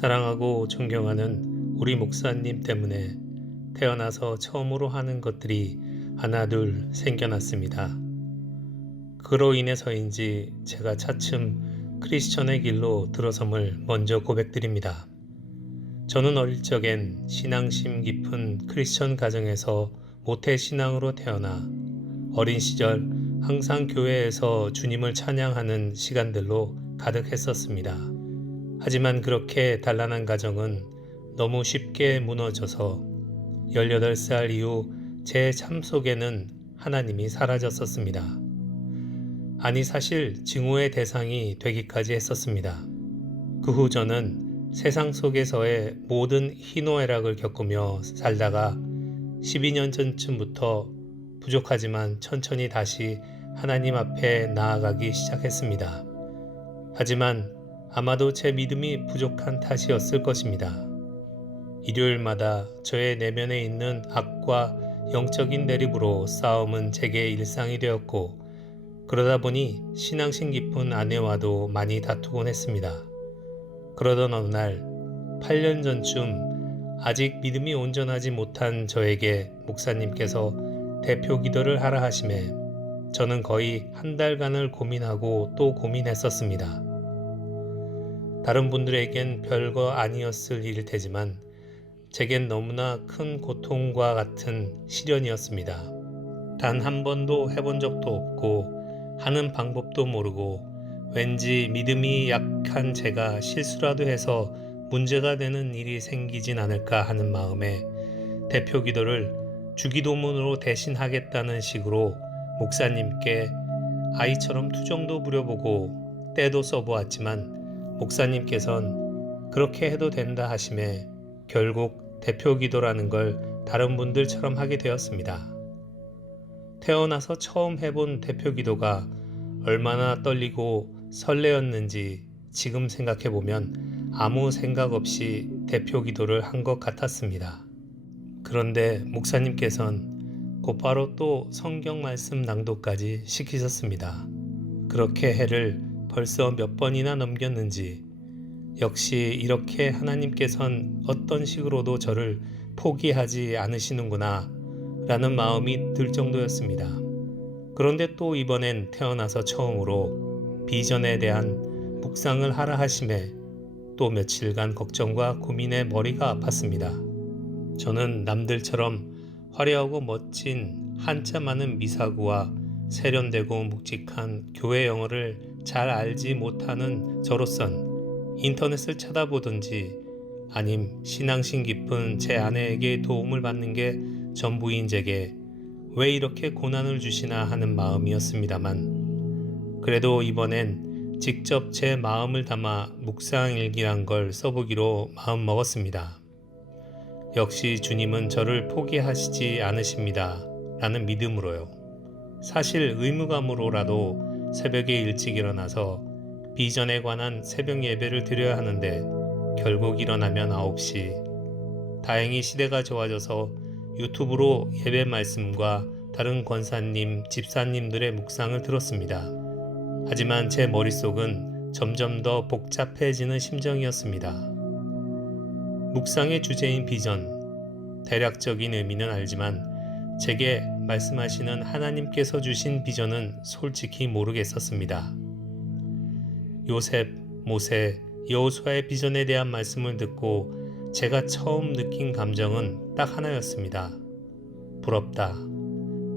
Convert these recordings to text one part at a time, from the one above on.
사랑하고 존경하는 우리 목사님 때문에 태어나서 처음으로 하는 것들이 하나둘 생겨났습니다. 그로 인해서인지 제가 차츰 크리스천의 길로 들어섬을 먼저 고백드립니다. 저는 어릴 적엔 신앙심 깊은 크리스천 가정에서 모태신앙으로 태어나 어린 시절 항상 교회에서 주님을 찬양하는 시간들로 가득했었습니다. 하지만 그렇게 단란한 가정은 너무 쉽게 무너져서 18살 이후 제 삶 속에는 하나님이 사라졌었습니다. 아니 사실 증오의 대상이 되기까지 했었습니다. 그 후 저는 세상 속에서의 모든 희노애락을 겪으며 살다가 12년 전쯤부터 부족하지만 천천히 다시 하나님 앞에 나아가기 시작했습니다. 하지만 아마도 제 믿음이 부족한 탓이었을 것입니다. 일요일마다 저의 내면에 있는 악과 영적인 대립으로 싸움은 제게 일상이 되었고, 그러다 보니 신앙심 깊은 아내와도 많이 다투곤 했습니다. 그러던 어느 날 8년 전쯤 아직 믿음이 온전하지 못한 저에게 목사님께서 대표 기도를 하라 하심에 저는 거의 한 달간을 고민하고 또 고민했었습니다. 다른 분들에겐 별거 아니었을 일일 테지만 제겐 너무나 큰 고통과 같은 시련이었습니다. 단 한 번도 해본 적도 없고 하는 방법도 모르고 왠지 믿음이 약한 제가 실수라도 해서 문제가 되는 일이 생기진 않을까 하는 마음에 대표 기도를 주기도문으로 대신하겠다는 식으로 목사님께 아이처럼 투정도 부려보고 때도 써보았지만 목사님께선 그렇게 해도 된다 하심에 결국 대표 기도라는 걸 다른 분들처럼 하게 되었습니다. 태어나서 처음 해본 대표 기도가 얼마나 떨리고 설레었는지 지금 생각해보면 아무 생각 없이 대표 기도를 한 것 같았습니다. 그런데 목사님께선 곧바로 또 성경 말씀 낭독까지 시키셨습니다. 그렇게 해를 벌써 몇 번이나 넘겼는지 역시 이렇게 하나님께선 어떤 식으로도 저를 포기하지 않으시는구나 라는 마음이 들 정도였습니다. 그런데 또 이번엔 태어나서 처음으로 비전에 대한 묵상을 하라 하심에 또 며칠간 걱정과 고민에 머리가 아팠습니다. 저는 남들처럼 화려하고 멋진 한자 많은 미사구와 세련되고 묵직한 교회 영어를 잘 알지 못하는 저로선 인터넷을 찾아보든지 아님 신앙심 깊은 제 아내에게 도움을 받는 게 전부인 제게 왜 이렇게 고난을 주시나 하는 마음이었습니다만 그래도 이번엔 직접 제 마음을 담아 묵상일기란 걸 써보기로 마음먹었습니다. 역시 주님은 저를 포기하시지 않으십니다 라는 믿음으로요. 사실 의무감으로라도 새벽에 일찍 일어나서 비전에 관한 새벽 예배를 드려야 하는데 결국 일어나면 9시. 다행히 시대가 좋아져서 유튜브로 예배 말씀과 다른 권사님, 집사님들의 묵상을 들었습니다. 하지만 제 머릿속은 점점 더 복잡해지는 심정이었습니다. 묵상의 주제인 비전, 대략적인 의미는 알지만 제게 말씀하시는 하나님께서 주신 비전은 솔직히 모르겠었습니다. 요셉, 모세, 여호수아의 비전에 대한 말씀을 듣고 제가 처음 느낀 감정은 딱 하나였습니다. 부럽다.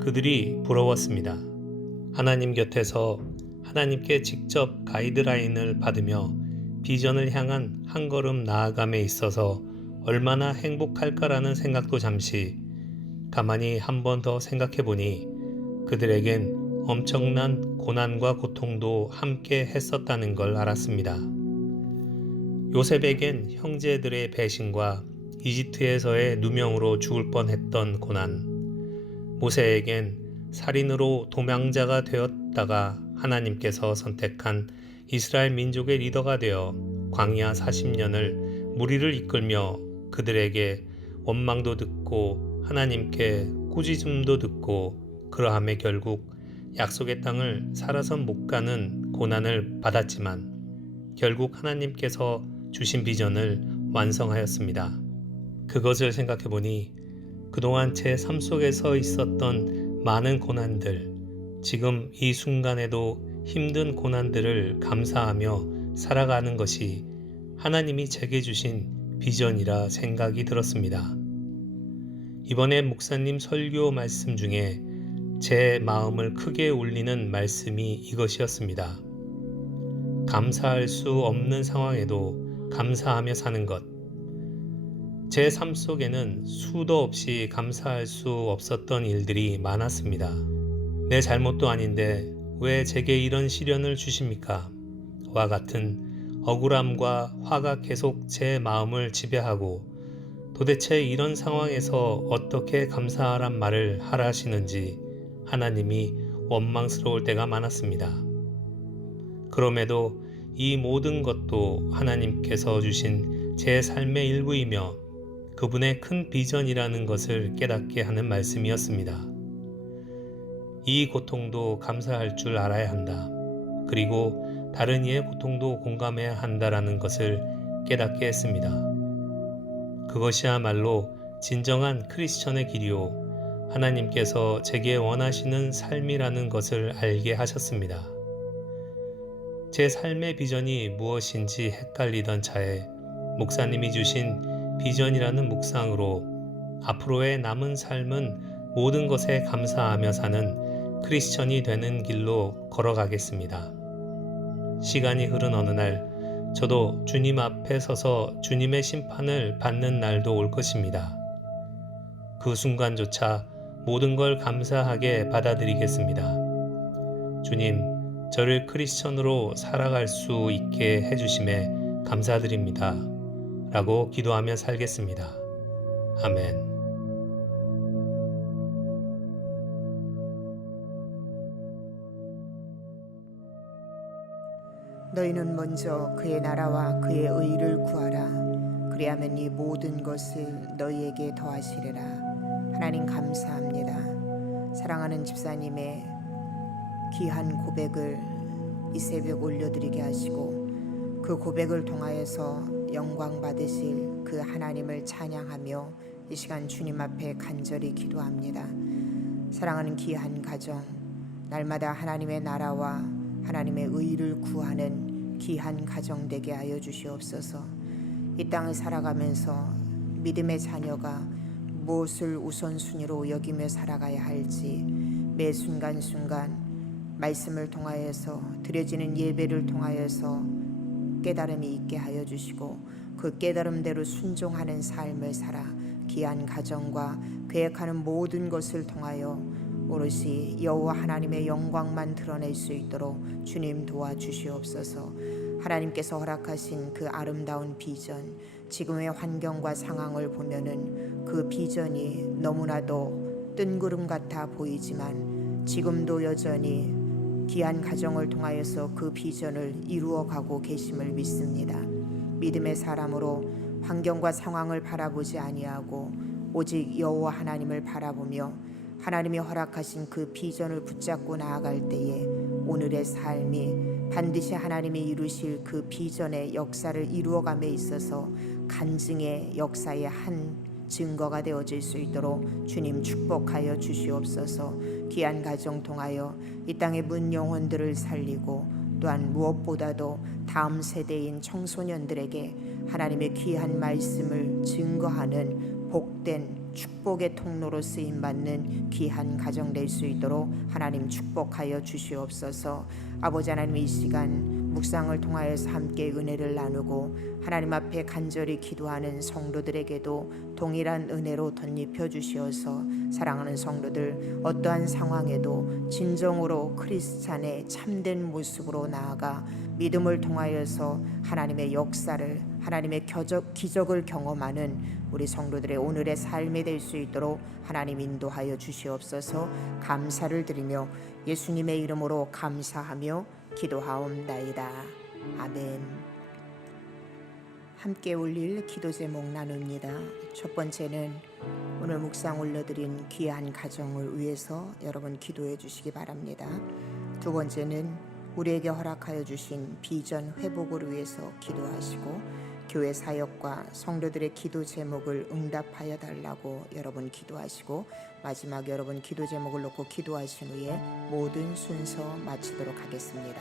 그들이 부러웠습니다. 하나님 곁에서 하나님께 직접 가이드라인을 받으며 비전을 향한 한 걸음 나아감에 있어서 얼마나 행복할까라는 생각도 잠시 가만히 한 번 더 생각해보니 그들에겐 엄청난 고난과 고통도 함께 했었다는 걸 알았습니다. 요셉에겐 형제들의 배신과 이집트에서의 누명으로 죽을 뻔했던 고난, 모세에겐 살인으로 도망자가 되었다가 하나님께서 선택한 이스라엘 민족의 리더가 되어 광야 40년을 무리를 이끌며 그들에게 원망도 듣고 하나님께 꾸짖음도 듣고 그러함에 결국 약속의 땅을 살아서 못 가는 고난을 받았지만 결국 하나님께서 주신 비전을 완성하였습니다. 그것을 생각해 보니 그동안 제 삶 속에서 있었던 많은 고난들, 지금 이 순간에도 힘든 고난들을 감사하며 살아가는 것이 하나님이 제게 주신 비전이라 생각이 들었습니다. 이번에 목사님 설교 말씀 중에 제 마음을 크게 울리는 말씀이 이것이었습니다. 감사할 수 없는 상황에도 감사하며 사는 것. 제 삶 속에는 수도 없이 감사할 수 없었던 일들이 많았습니다. 내 잘못도 아닌데 왜 제게 이런 시련을 주십니까? 와 같은 억울함과 화가 계속 제 마음을 지배하고 도대체 이런 상황에서 어떻게 감사하란 말을 하라 하시는지 하나님이 원망스러울 때가 많았습니다. 그럼에도 이 모든 것도 하나님께서 주신 제 삶의 일부이며 그분의 큰 비전이라는 것을 깨닫게 하는 말씀이었습니다. 이 고통도 감사할 줄 알아야 한다. 그리고 다른 이의 고통도 공감해야 한다라는 것을 깨닫게 했습니다. 그것이야말로 진정한 크리스천의 길이요, 하나님께서 제게 원하시는 삶이라는 것을 알게 하셨습니다. 제 삶의 비전이 무엇인지 헷갈리던 차에 목사님이 주신 비전이라는 묵상으로 앞으로의 남은 삶은 모든 것에 감사하며 사는 크리스천이 되는 길로 걸어가겠습니다. 시간이 흐른 어느 날 저도 주님 앞에 서서 주님의 심판을 받는 날도 올 것입니다. 그 순간조차 모든 걸 감사하게 받아들이겠습니다. 주님, 저를 크리스천으로 살아갈 수 있게 해주심에 감사드립니다. 라고 기도하며 살겠습니다. 아멘. 너희는 먼저 그의 나라와 그의 의를 구하라. 그리하면 이 모든 것을 너희에게 더하시리라. 하나님 감사합니다. 사랑하는 집사님의 귀한 고백을 이 새벽 올려드리게 하시고 그 고백을 통하여서 영광 받으실 그 하나님을 찬양하며 이 시간 주님 앞에 간절히 기도합니다. 사랑하는 귀한 가정, 날마다 하나님의 나라와 하나님의 의를 구하는 귀한 가정 되게 하여 주시옵소서. 이 땅을 살아가면서 믿음의 자녀가 무엇을 우선순위로 여기며 살아가야 할지 매 순간순간 말씀을 통하여서 드려지는 예배를 통하여서 깨달음이 있게 하여 주시고 그 깨달음대로 순종하는 삶을 살아 귀한 가정과 계획하는 모든 것을 통하여 오롯이 여호와 하나님의 영광만 드러낼 수 있도록 주님 도와주시옵소서. 하나님께서 허락하신 그 아름다운 비전, 지금의 환경과 상황을 보면은 그 비전이 너무나도 뜬구름 같아 보이지만 지금도 여전히 귀한 가정을 통하여서 그 비전을 이루어가고 계심을 믿습니다. 믿음의 사람으로 환경과 상황을 바라보지 아니하고 오직 여호와 하나님을 바라보며 하나님이 허락하신 그 비전을 붙잡고 나아갈 때에 오늘의 삶이 반드시 하나님이 이루실 그 비전의 역사를 이루어감에 있어서 간증의 역사의 한 증거가 되어질 수 있도록 주님 축복하여 주시옵소서. 귀한 가정 통하여 이 땅의 문 영혼들을 살리고 또한 무엇보다도 다음 세대인 청소년들에게 하나님의 귀한 말씀을 증거하는 복된 축복의 통로로 쓰임받는 귀한 가정 될 수 있도록 하나님 축복하여 주시옵소서. 아버지 하나님, 이 시간 묵상을 통하여서 함께 은혜를 나누고 하나님 앞에 간절히 기도하는 성도들에게도 동일한 은혜로 덧입혀 주시어서 사랑하는 성도들 어떠한 상황에도 진정으로 크리스찬의 참된 모습으로 나아가 믿음을 통하여서 하나님의 역사를, 하나님의 기적을 경험하는 우리 성도들의 오늘의 삶이 될 수 있도록 하나님 인도하여 주시옵소서. 감사를 드리며 예수님의 이름으로 감사하며 기도하옵나이다. 아멘. 함께 올릴 기도 제목 나눕니다. 첫 번째는 오늘 묵상 올려드린 귀한 가정을 위해서 여러분 기도해 주시기 바랍니다. 두 번째는 우리에게 허락하여 주신 비전 회복을 위해서 기도하시고 교회 사역과 성도들의 기도 제목을 응답하여 달라고 여러분 기도하시고 마지막 여러분 기도 제목을 놓고 기도하신 후에 모든 순서 마치도록 하겠습니다.